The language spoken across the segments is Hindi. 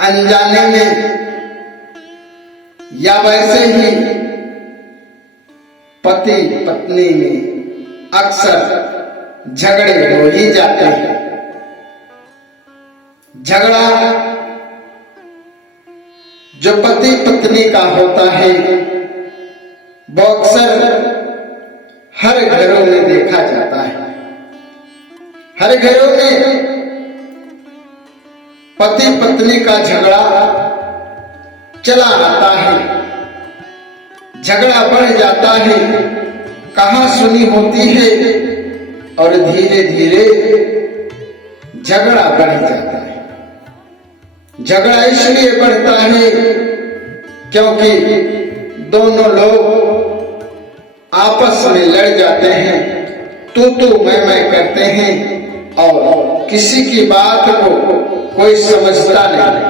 अनजाने में या वैसे ही पति पत्नी में अक्सर झगड़े हो ही जाते हैं। झगड़ा जो पति पत्नी का होता है वो अक्सर हर घरों में देखा जाता है। हर घरों में पति पत्नी का झगड़ा चला आता है, झगड़ा बढ़ जाता है, कहां सुनी होती है और धीरे धीरे झगड़ा बढ़ जाता है। झगड़ा इसलिए बढ़ता है क्योंकि दोनों लोग आपस में लड़ जाते हैं, तू मैं करते हैं और किसी की बात को कोई समझता नहीं,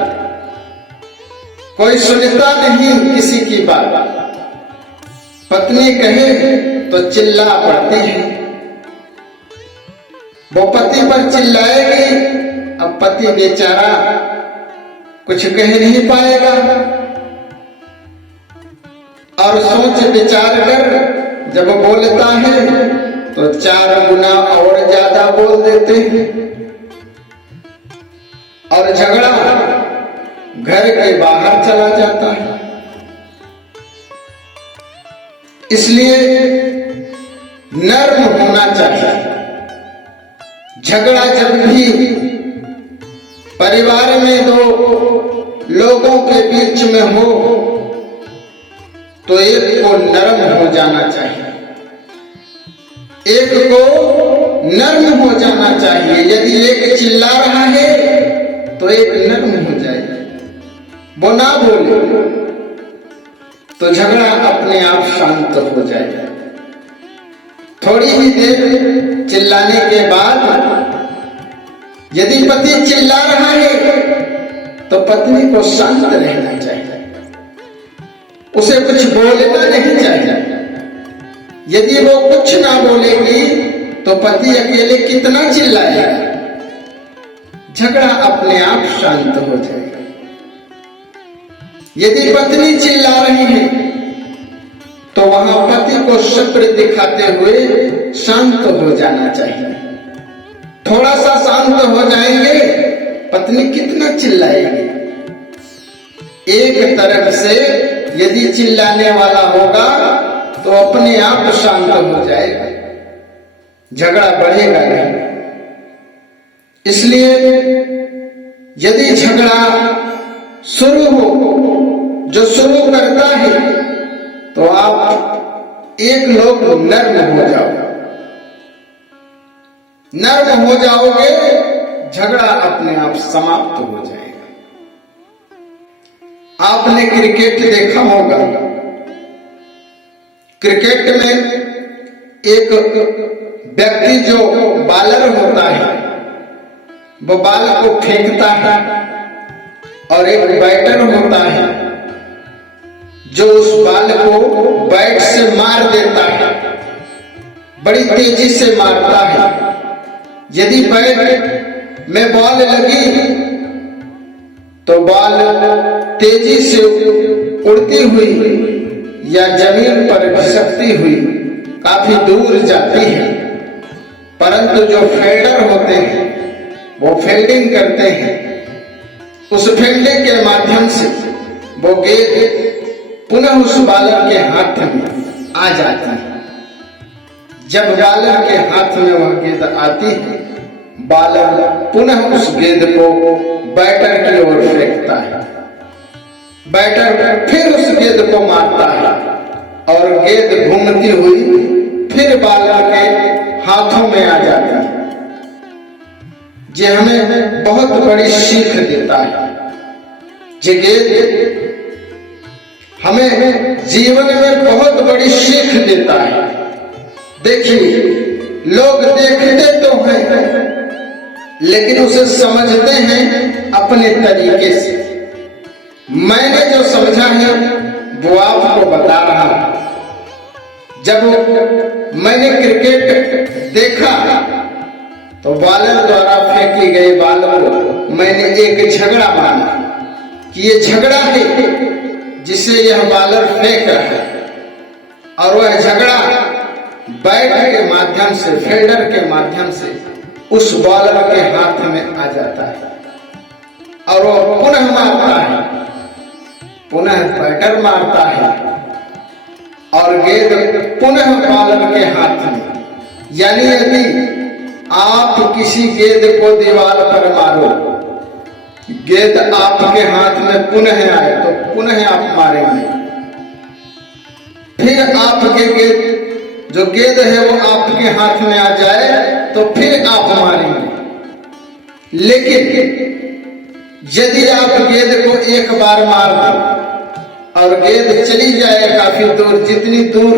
कोई सुनता नहीं किसी की बात। पत्नी कहे तो चिल्ला पड़ती है, वो पति पर चिल्लाएगी, अब पति बेचारा कुछ कह नहीं पाएगा और सोच विचार कर जब बोलता है तो 4 गुना और ज्यादा बोल देते हैं और झगड़ा घर के बाहर चला जाता है। इसलिए नर्म होना चाहिए। झगड़ा जब भी परिवार में 2 लोगों के बीच में हो तो एक को नरम हो जाना चाहिए, एक को नर्म हो जाना चाहिए। यदि एक चिल्ला रहा है तो एक नर्म हो जाए, वो ना बोले तो झगड़ा अपने आप शांत हो जाएगा। थोड़ी ही देर चिल्लाने के बाद यदि पति चिल्ला रहा है तो पत्नी को शांत रहना चाहिए, उसे कुछ बोलना नहीं चाहिए। यदि वो कुछ ना बोलेगी तो पति अकेले कितना चिल्लाएगा, झगड़ा अपने आप शांत हो जाएगा। यदि पत्नी चिल्ला रही है तो वहां पति को सब्र दिखाते हुए शांत हो जाना चाहिए। थोड़ा सा शांत हो जाएंगे, पत्नी कितना चिल्लाएगी। एक तरफ से यदि चिल्लाने वाला होगा तो अपने आप शांत हो जाएगा, झगड़ा बढ़ेगा नहीं। इसलिए यदि झगड़ा शुरू हो, जो शुरू करता है तो आप एक लोग नर्म हो जाओ, नर्म हो जाओगे, झगड़ा अपने आप समाप्त हो जाएगा। आपने क्रिकेट देखा होगा, क्रिकेट में एक व्यक्ति जो बॉलर होता है वो बॉल को फेंकता है और एक बैटर होता है जो उस बॉल को बैट से मार देता है, बड़ी तेजी से मारता है। यदि बैट में बॉल लगी तो बॉल तेजी से उड़ती हुई या जमीन पर घिसकती हुई काफी दूर जाती है, परंतु जो फील्डर होते हैं वो फील्डिंग करते हैं, उस फील्डिंग के माध्यम से वो गेंद पुनः उस बॉलर के हाथ में आ जाती है। जब बॉलर के हाथ में वह गेंद आती है, बॉलर पुनः उस गेंद को बैटर की ओर फेंकता है, बैटर फिर उस गेंद को मारता है और गेंद घूमती हुई फिर बॉलर के हाथों में आ जाती है। ये हमें बहुत बड़ी सीख देता है। ये गेंद हमें जीवन में बहुत बड़ी सीख देता है। देखिए, लोग देखते तो हैं लेकिन उसे समझते हैं अपने तरीके से। मैंने जो समझा है वो आपको बता रहा हूं। जब मैंने क्रिकेट देखा तो बॉलर द्वारा फेंकी गई बॉल को मैंने एक झगड़ा माना कि ये झगड़ा है जिसे यह बालर फेंक रहा है, और वह झगड़ा बैट के माध्यम से, फील्डर के माध्यम से उस बॉलर के हाथ में आ जाता है और वो पुनः मारता है, पुनः बैटर मारता है और गेंद पुनः बॉलर के हाथ में। यानी यदि आप किसी गेंद को दीवार पर मारो, गेंद आपके हाथ में पुनः आए तो पुनः आप मारेंगे, फिर आपके गेंद जो गेंद है वो आपके हाथ में आ जाए तो फिर आप मारेंगे। लेकिन यदि आप गेंद को एक बार मार दें और गेंद चली जाए काफी दूर, जितनी दूर,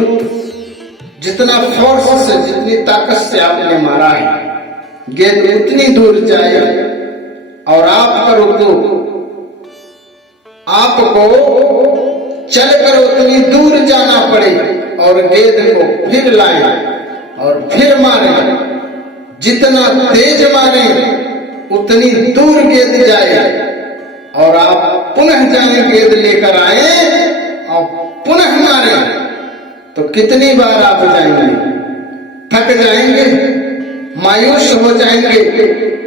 जितना फोर्स से, जितनी ताकत से आपने मारा है, गेंद उतनी दूर जाए और आप करो तो आपको चलकर उतनी दूर जाना पड़े और गेंद को फिर लाएं और फिर मारें। जितना तेज मारें उतनी दूर गेंद जाए और आप पुनः जाएं, गेंद लेकर आए और पुनः मारें, तो कितनी बार आप जाएंगे? थक जाएंगे, मायूस हो जाएंगे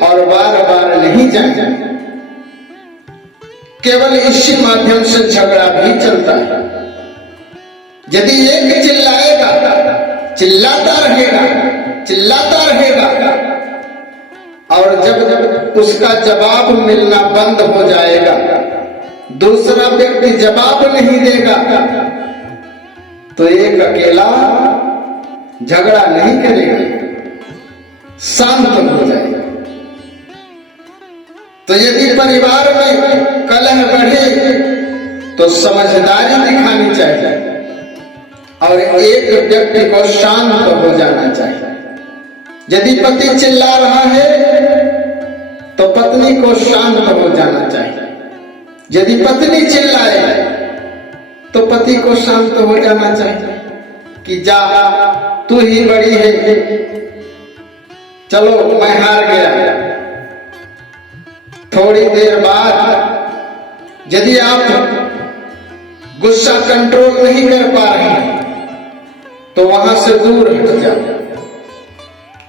और बार बार नहीं जाएंगे। केवल इसी माध्यम से झगड़ा भी चलता है। यदि एक चिल्लाएगा, चिल्लाता रहेगा, चिल्लाता रहेगा और जब उसका जवाब मिलना बंद हो जाएगा, दूसरा व्यक्ति जवाब नहीं देगा, तो एक अकेला झगड़ा नहीं करेगा, शांत हो जाएगा। तो यदि परिवार में कलह बढ़े तो समझदारी दिखानी चाहिए और एक व्यक्ति को शांत हो जाना चाहिए। यदि पति चिल्ला रहा है तो पत्नी को शांत हो जाना चाहिए। यदि पत्नी चिल्लाए तो पति को शांत हो जाना चाहिए कि जा, तू ही बड़ी है, चलो मैं हार गया। थोड़ी देर बाद यदि आप गुस्सा कंट्रोल नहीं कर पा रहे हैं तो वहां से दूर हट जाओ।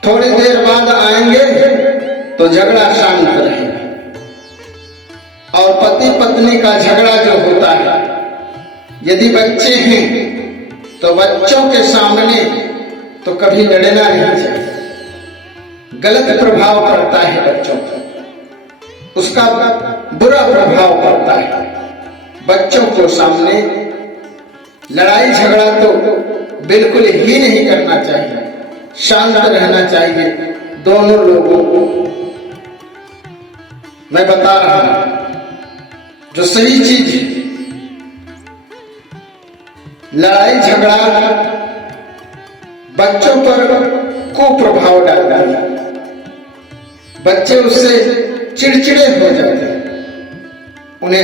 थोड़ी देर बाद आएंगे तो झगड़ा शांत रहेगा। और पति पत्नी का झगड़ा जो होता है, यदि बच्चे हैं तो बच्चों के सामने तो कभी लड़ना नहीं चाहिए। गलत प्रभाव पड़ता है बच्चों पर, उसका बुरा प्रभाव पड़ता है। बच्चों को सामने लड़ाई झगड़ा तो बिल्कुल ही नहीं करना चाहिए, शांत रहना चाहिए दोनों लोगों को। मैं बता रहा हूं जो सही चीज है। लड़ाई झगड़ा बच्चों पर कुप्रभाव डालता है, बच्चे उससे चिड़चिड़े हो जाते हैं, उन्हें